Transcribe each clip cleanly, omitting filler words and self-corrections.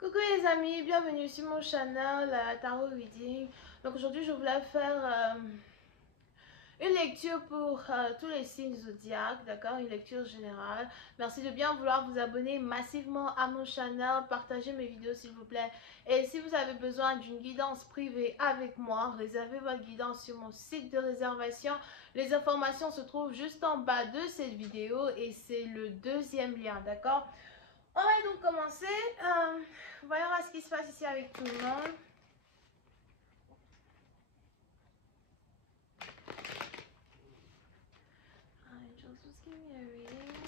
Coucou les amis, bienvenue sur mon channel Tarot Reading. Donc aujourd'hui je voulais faire une lecture pour tous les signes zodiaques, d'accord, une lecture générale. Merci de bien vouloir vous abonner massivement à mon channel, partagez mes vidéos s'il vous plaît. Et si vous avez besoin d'une guidance privée avec moi, réservez votre guidance sur mon site de réservation. Les informations se trouvent juste en bas de cette vidéo et c'est le deuxième lien, d'accord. On va donc commencer. Voyons voir ce qui se passe ici avec tout le monde. Just give me a reading.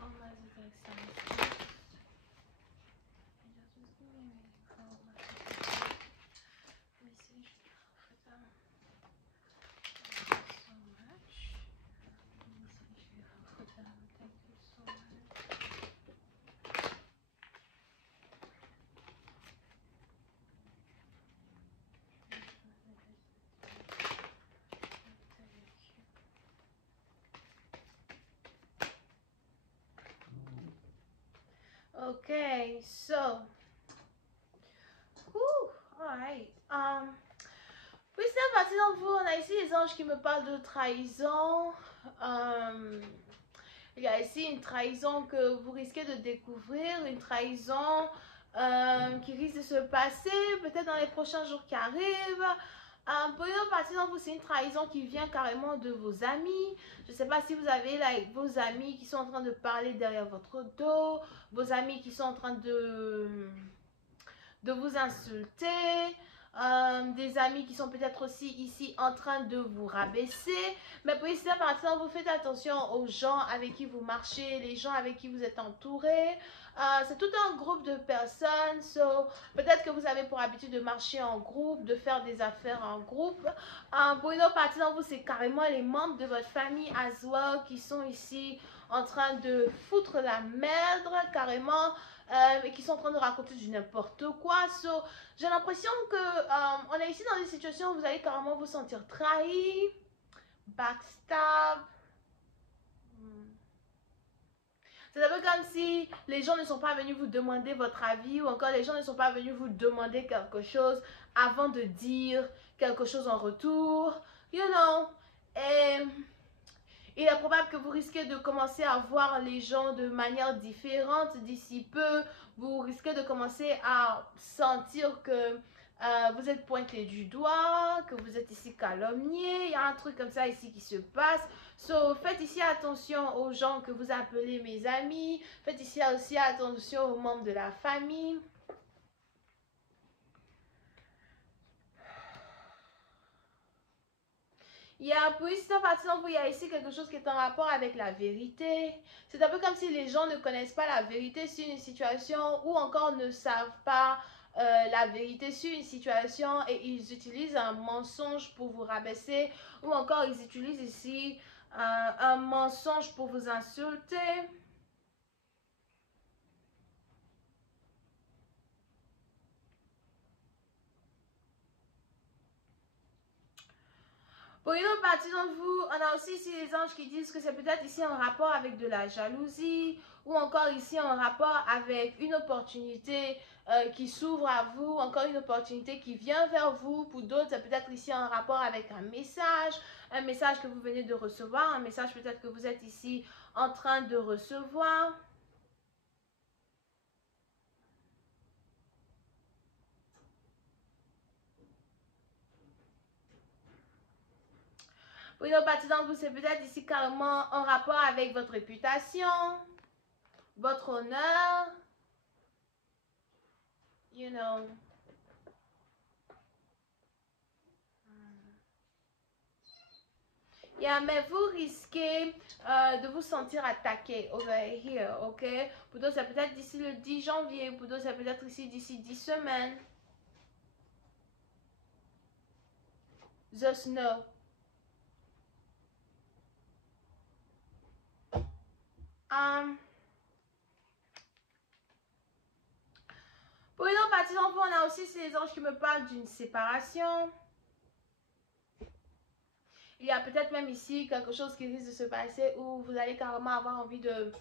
On my zodiac signs first. Just give me a reading for my message for them. Thank you so much. Message for them. Thank you so much. Okay, so, alright. Puis c'est parti d'entre vous, on a ici les anges qui me parlent de trahison. Il y a ici une trahison que vous risquez de découvrir, une trahison qui risque de se passer peut-être dans les prochains jours qui arrivent. Pour une partie d'entre vous, c'est une trahison qui vient carrément de vos amis. Je ne sais pas si vous avez vos amis qui sont en train de parler derrière votre dos, vos amis qui sont en train de vous insulter, des amis qui sont peut-être aussi ici en train de vous rabaisser. Mais pour ici, par exemple, vous faites attention aux gens avec qui vous marchez, les gens avec qui vous êtes entouré. C'est tout un groupe de personnes. So, peut-être que vous avez pour habitude de marcher en groupe, de faire des affaires en groupe. Pour une autre partie d'entre vous, c'est carrément les membres de votre famille as well qui sont ici en train de foutre la merde carrément. Et qui sont en train de raconter du n'importe quoi. So, j'ai l'impression que on est ici dans une situation où vous allez carrément vous sentir trahi, backstab. C'est un peu comme si les gens ne sont pas venus vous demander votre avis ou encore les gens ne sont pas venus vous demander quelque chose avant de dire quelque chose en retour. You know. Et il est probable que vous risquez de commencer à voir les gens de manière différente d'ici peu. Vous risquez de commencer à sentir que vous êtes pointé du doigt, que vous êtes ici calomnié. Il y a un truc comme ça ici qui se passe. So, faites ici attention aux gens que vous appelez mes amis. Faites ici aussi attention aux membres de la famille. Il y a, puis, par exemple, il y a ici quelque chose qui est en rapport avec la vérité. C'est un peu comme si les gens ne connaissent pas la vérité sur une situation ou encore ne savent pas la vérité sur une situation et ils utilisent un mensonge pour vous rabaisser ou encore ils utilisent ici un mensonge pour vous insulter. Pour une autre partie d'entre vous, on a aussi ici les anges qui disent que c'est peut-être ici en rapport avec de la jalousie ou encore ici en rapport avec une opportunité qui s'ouvre à vous, encore une opportunité qui vient vers vous. Pour d'autres, c'est peut-être ici en rapport avec un message que vous venez de recevoir, un message peut-être que vous êtes ici en train de recevoir. Pour une autre partie d'entre vous, c'est peut-être ici carrément en rapport avec votre réputation, votre honneur, you know. Yeah, mais vous risquez de vous sentir attaqué over here, ok? Pour d'autres, c'est peut-être d'ici le 10 janvier, pour d'autres, c'est peut-être ici d'ici 10 semaines. Just know. Pour une autre partie d'enfant, on a aussi ces anges qui me parlent d'une séparation. Il y a peut-être même ici quelque chose qui risque de se passer où vous allez carrément avoir envie de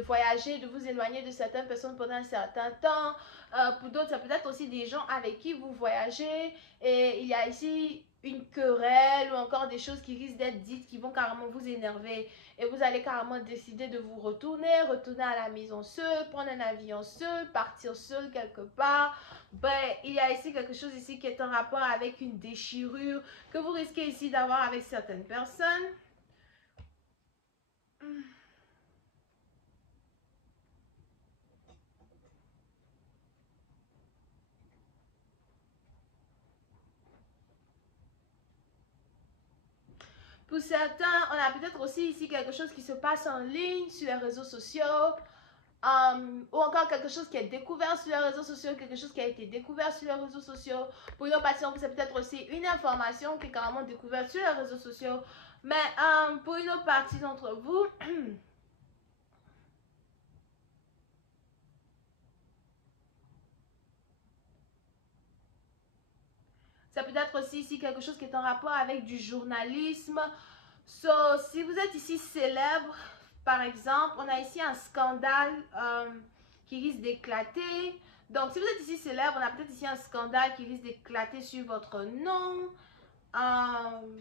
voyager, de vous éloigner de certaines personnes pendant un certain temps. Pour d'autres, c'est peut-être aussi des gens avec qui vous voyagez et il y a ici une querelle ou encore des choses qui risquent d'être dites qui vont carrément vous énerver et vous allez carrément décider de vous retourner à la maison seul, prendre un avion seul, partir seul quelque part. Ben, il y a ici quelque chose ici qui est en rapport avec une déchirure que vous risquez ici d'avoir avec certaines personnes. Pour certains, on a peut-être aussi ici quelque chose qui se passe en ligne sur les réseaux sociaux. Ou encore quelque chose qui est découvert sur les réseaux sociaux, quelque chose qui a été découvert sur les réseaux sociaux. Pour une autre partie, c'est peut-être aussi une information qui est carrément découverte sur les réseaux sociaux. Mais pour une autre partie d'entre vous, ça peut être aussi ici quelque chose qui est en rapport avec du journalisme. So, si vous êtes ici célèbre, par exemple, on a ici un scandale qui risque d'éclater. Donc, si vous êtes ici célèbre, on a peut-être ici un scandale qui risque d'éclater sur votre nom.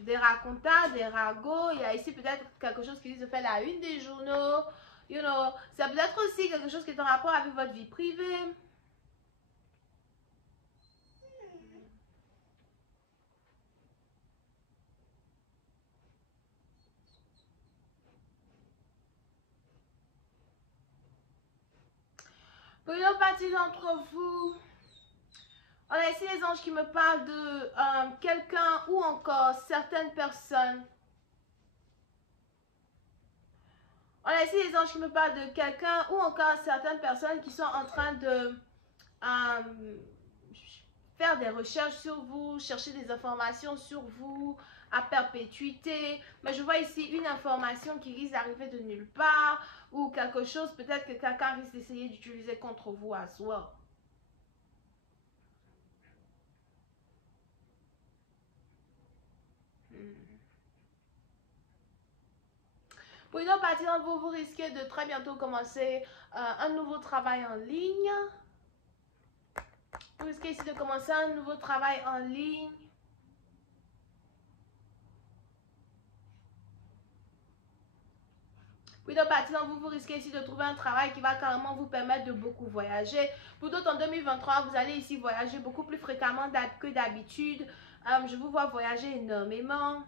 Des racontats, des ragots. Il y a ici peut-être quelque chose qui risque de faire la une des journaux. You know, ça peut être aussi quelque chose qui est en rapport avec votre vie privée. Pour une autre partie d'entre vous, on a ici les anges qui me parlent de quelqu'un ou encore certaines personnes. On a ici les anges qui me parlent de quelqu'un ou encore certaines personnes qui sont en train de faire des recherches sur vous, chercher des informations sur vous à perpétuité. Mais je vois ici une information qui risque d'arriver de nulle part ou quelque chose, peut-être que quelqu'un risque d'essayer d'utiliser contre vous à soi. Pour une autre partie d'entre vous, vous risquez de très bientôt commencer un nouveau travail en ligne. Vous risquez ici de commencer un nouveau travail en ligne. Pour une autre partie d'entre vous, vous risquez ici de trouver un travail qui va carrément vous permettre de beaucoup voyager. Pour d'autres, en 2023, vous allez ici voyager beaucoup plus fréquemment que d'habitude. Je vous vois voyager énormément.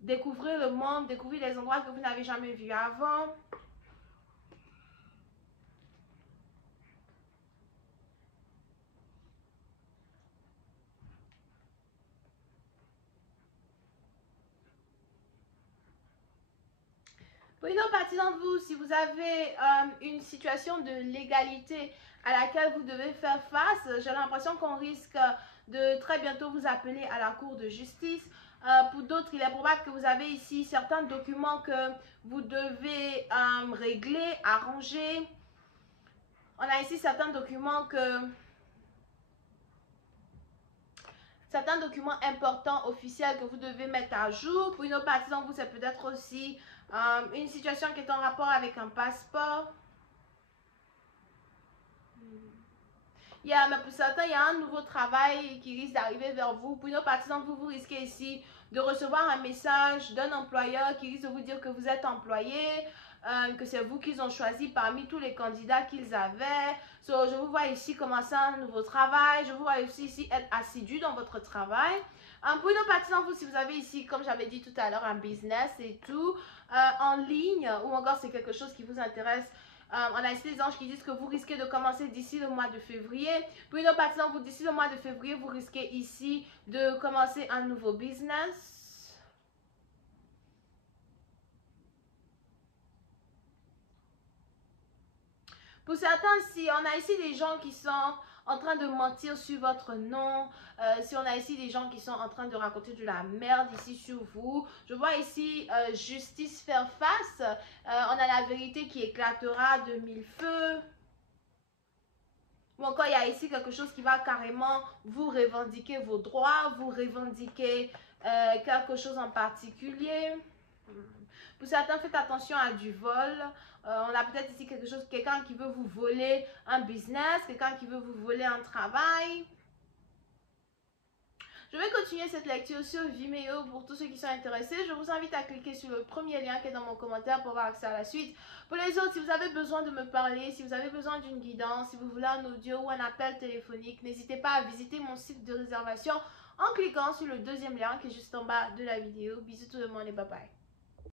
Découvrir le monde, découvrir les endroits que vous n'avez jamais vus avant. Pour une autre partie d'entre vous, si vous avez une situation de légalité à laquelle vous devez faire face, j'ai l'impression qu'on risque de très bientôt vous appeler à la cour de justice. Pour d'autres, il est probable que vous avez ici certains documents que vous devez régler, arranger. On a ici certains documents importants, officiels que vous devez mettre à jour. Pour une autre partie d'entre vous, c'est peut-être aussi une situation qui est en rapport avec un passeport. Mais pour certains, il y a un nouveau travail qui risque d'arriver vers vous. Pour une autre partie d'entre vous, vous risquez ici de recevoir un message d'un employeur qui risque de vous dire que vous êtes employé, que c'est vous qu'ils ont choisi parmi tous les candidats qu'ils avaient. Je vous vois ici commencer un nouveau travail. Je vous vois aussi ici être assidu dans votre travail. Pour une autre partie d'entre vous, si vous avez ici, comme j'avais dit tout à l'heure, un business et tout, en ligne, ou encore c'est quelque chose qui vous intéresse, on a ici les anges qui disent que vous risquez de commencer d'ici le mois de février. Pour une autre partie d'entre vous, d'ici le mois de février, vous risquez ici de commencer un nouveau business. Pour certains, si on a ici des gens qui sont en train de mentir sur votre nom, si on a ici des gens qui sont en train de raconter de la merde ici sur vous, je vois ici justice faire face, on a la vérité qui éclatera de mille feux. Ou encore, il y a ici quelque chose qui va carrément vous revendiquer vos droits, vous revendiquer quelque chose en particulier. Pour certains, faites attention à du vol. On a peut-être ici quelque chose, quelqu'un qui veut vous voler un business, quelqu'un qui veut vous voler un travail. Je vais continuer cette lecture sur Vimeo pour tous ceux qui sont intéressés. Je vous invite à cliquer sur le premier lien qui est dans mon commentaire pour avoir accès à la suite. Pour les autres, si vous avez besoin de me parler, si vous avez besoin d'une guidance, si vous voulez un audio ou un appel téléphonique, n'hésitez pas à visiter mon site de réservation en cliquant sur le deuxième lien qui est juste en bas de la vidéo. Bisous tout le monde et bye bye.